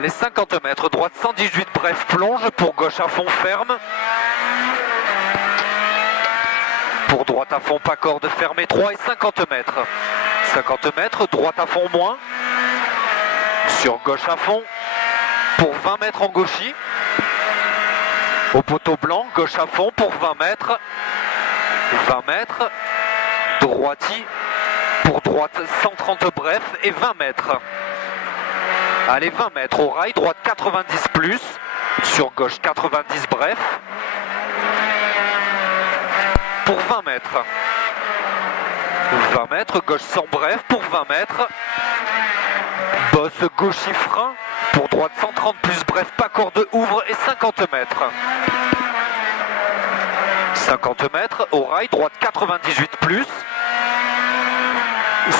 Allez, 50 mètres, droite 118, bref, plonge, pour gauche à fond, ferme. Pour droite à fond, pas corde, fermé, 3 et 50 mètres. 50 mètres, droite à fond, moins. Sur gauche à fond, pour 20 mètres en gauchis. Au poteau blanc, gauche à fond, pour 20 mètres. 20 mètres, droiti, pour droite 130 bref et 20 mètres. Allez, 20 mètres au rail, droite 90 plus, sur gauche 90 bref, pour 20 mètres. 20 mètres, gauche 100 bref, pour 20 mètres. Bosse gauche frein, pour droite 130 plus bref, pas corde, ouvre et 50 mètres. 50 mètres, au rail, droite 98 plus,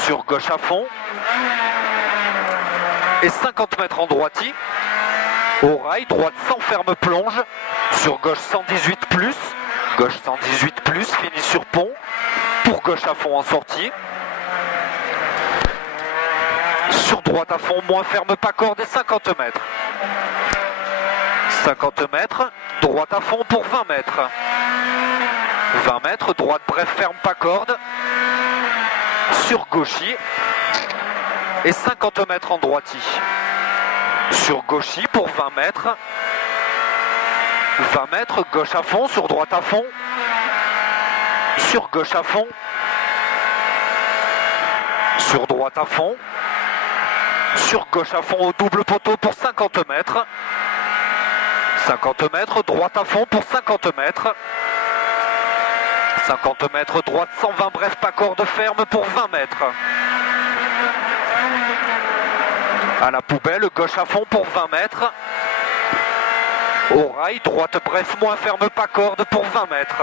sur gauche à fond. Et 50 mètres en droiti, au rail, droite sans ferme plonge, sur gauche 118 plus, gauche 118 plus, fini sur pont, pour gauche à fond en sortie, sur droite à fond, moins ferme, pas corde et 50 mètres. 50 mètres, droite à fond pour 20 mètres. 20 mètres, droite bref, ferme, pas corde, sur gauchis. Et 50 mètres en droiti. Sur gauchis pour 20 mètres. 20 mètres, gauche à fond, sur droite à fond. Sur gauche à fond. Sur droite à fond. Sur gauche à fond au double poteau pour 50 mètres. 50 mètres, droite à fond pour 50 mètres. 50 mètres, droite 120, bref, pas corde ferme pour 20 mètres. À la poubelle, gauche à fond pour 20 mètres. Au rail, droite bref, moins ferme, pas corde pour 20 mètres.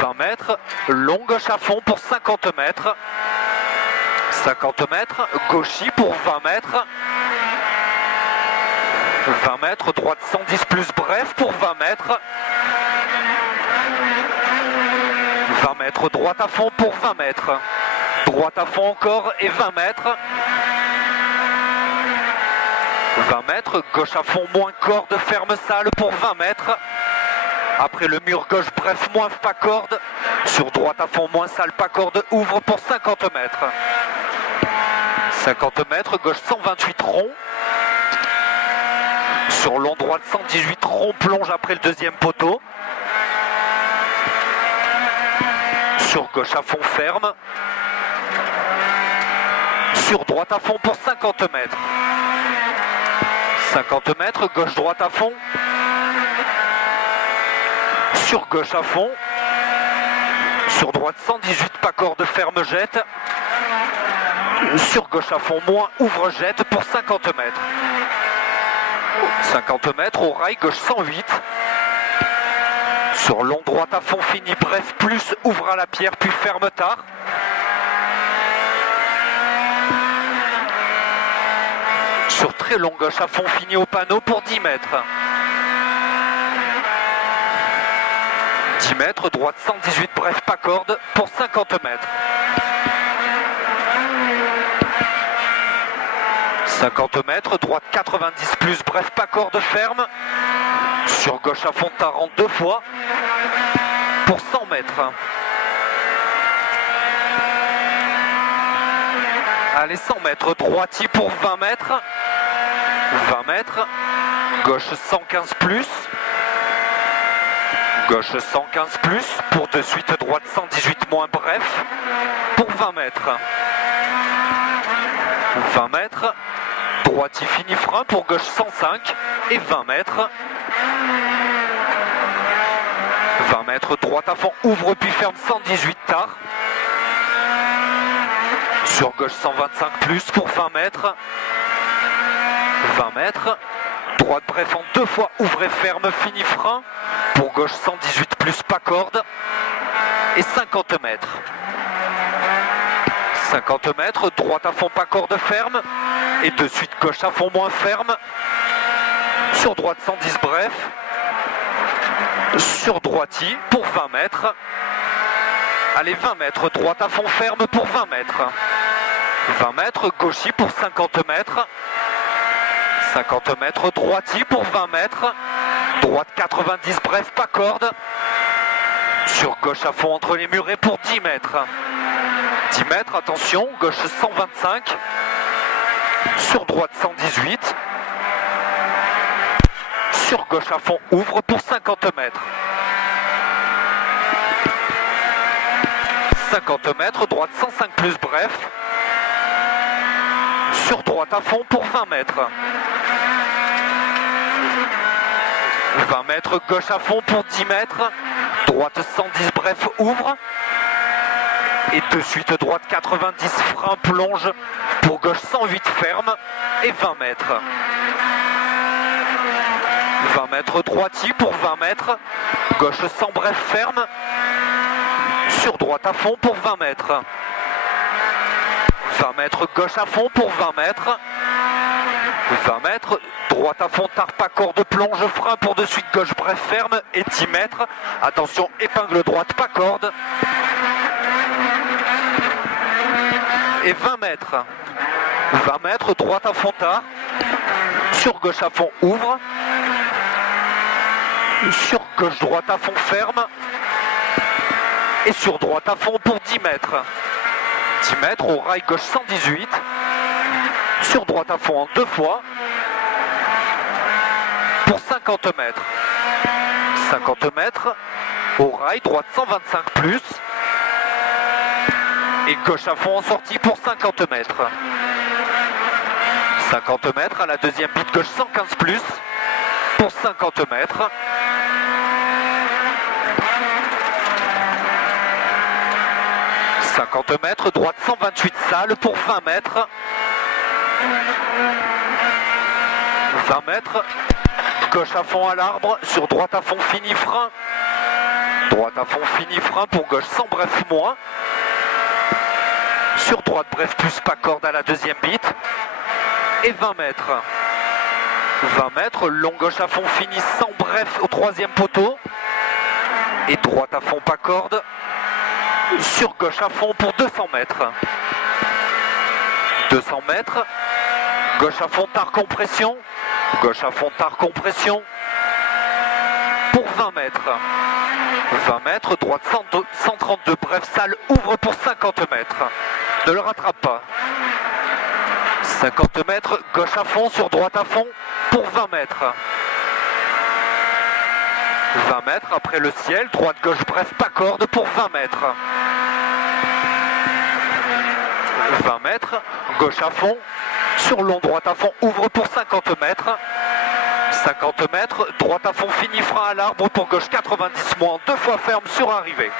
20 mètres, long gauche à fond pour 50 mètres. 50 mètres, gauchis pour 20 mètres. 20 mètres, droite 110 plus bref pour 20 mètres. 20 mètres, droite à fond pour 20 mètres. Droite à fond encore et 20 mètres. 20 mètres, gauche à fond, moins corde, ferme salle pour 20 mètres. Après le mur gauche, bref, moins pas corde. Sur droite à fond, moins salle, pas corde, ouvre pour 50 mètres. 50 mètres, gauche 128 rond. Sur long droite 118 rond, plonge après le deuxième poteau. Sur gauche à fond, ferme. Sur droite à fond pour 50 mètres. 50 mètres, gauche droite à fond. Sur gauche à fond. Sur droite 118, pas corde, ferme, jette. Sur gauche à fond, moins, ouvre, jette pour 50 mètres. 50 mètres, au rail, gauche 108. Sur long droite à fond, fini, bref, plus, ouvre à la pierre, puis ferme tard. Sur très long gauche à fond, fini au panneau pour 10 mètres. 10 mètres, droite 118, bref, pas corde, pour 50 mètres. 50 mètres, droite 90 plus, bref, pas corde, ferme. Sur gauche à fond, tarant 2 fois, pour 100 mètres. Allez, 100 mètres, droiti pour 20 mètres. 20 mètres, gauche 115 plus. Gauche 115 plus, pour de suite droite 118 moins, bref, pour 20 mètres. 20 mètres, droiti fini frein pour gauche 105 et 20 mètres. 20 mètres, droite à fond, ouvre puis ferme 118 tard. Sur gauche 125 plus pour 20 mètres. 20 mètres, droite bref en 2 fois, ouvre et ferme, fini frein. Pour gauche 118 plus, pas corde. Et 50 mètres. 50 mètres, droite à fond, pas corde, ferme. Et de suite gauche à fond, moins ferme. Sur droite 110 bref. Sur droiti pour 20 mètres. Allez, 20 mètres, droite à fond, ferme pour 20 mètres. 20 mètres, gauchis pour 50 mètres. 50 mètres, droiti pour 20 mètres. Droite 90, bref, pas corde. Sur gauche à fond entre les murets pour 10 mètres. 10 mètres, attention, gauche 125. Sur droite 118. Sur gauche à fond, ouvre pour 50 mètres. 50 mètres, droite 105 plus, bref. Sur droite à fond pour 20 mètres. 20 mètres, gauche à fond pour 10 mètres. Droite 110, bref, ouvre. Et de suite, droite 90, frein, plonge. Pour gauche 108, ferme. Et 20 mètres. 20 mètres, droiti pour 20 mètres. Gauche 100, bref, ferme. Sur droite à fond pour 20 mètres. 20 mètres, gauche à fond pour 20 mètres. 20 mètres, droite à fond, tarpe à corde, plonge, frein pour de suite, gauche, bref, ferme. Et 10 mètres, attention, épingle droite, pas corde. Et 20 mètres. 20 mètres, droite à fond, tard. Sur gauche à fond, ouvre. Sur gauche, droite à fond, ferme. Et sur droite à fond pour 10 mètres. 10 mètres, au rail gauche 118. Sur droite à fond en 2 fois. Pour 50 mètres. 50 mètres, au rail, droite 125 plus. Et gauche à fond en sortie pour 50 mètres. 50 mètres, à la deuxième bite gauche 115 plus. Pour 50 mètres. 50 mètres, droite 128 sale pour 20 mètres. 20 mètres, gauche à fond à l'arbre, sur droite à fond fini frein. Droite à fond fini frein pour gauche 100 bref moins. Sur droite bref plus pas corde à la deuxième bite. Et 20 mètres. 20 mètres, long gauche à fond fini 100 bref au troisième poteau. Et droite à fond pas corde. Sur gauche à fond pour 200 mètres. 200 mètres. Gauche à fond tard compression. Gauche à fond tard compression. Pour 20 mètres. 20 mètres. Droite 132 bref salle. Ouvre pour 50 mètres. Ne le rattrape pas. 50 mètres. Gauche à fond sur droite à fond. Pour 20 mètres. 20 mètres après le ciel, droite gauche bref pas corde pour 20 mètres. 20 mètres, gauche à fond, sur long droite à fond, ouvre pour 50 mètres. 50 mètres, droite à fond fini frein à l'arbre pour gauche 90 moins, 2 fois ferme sur arrivée.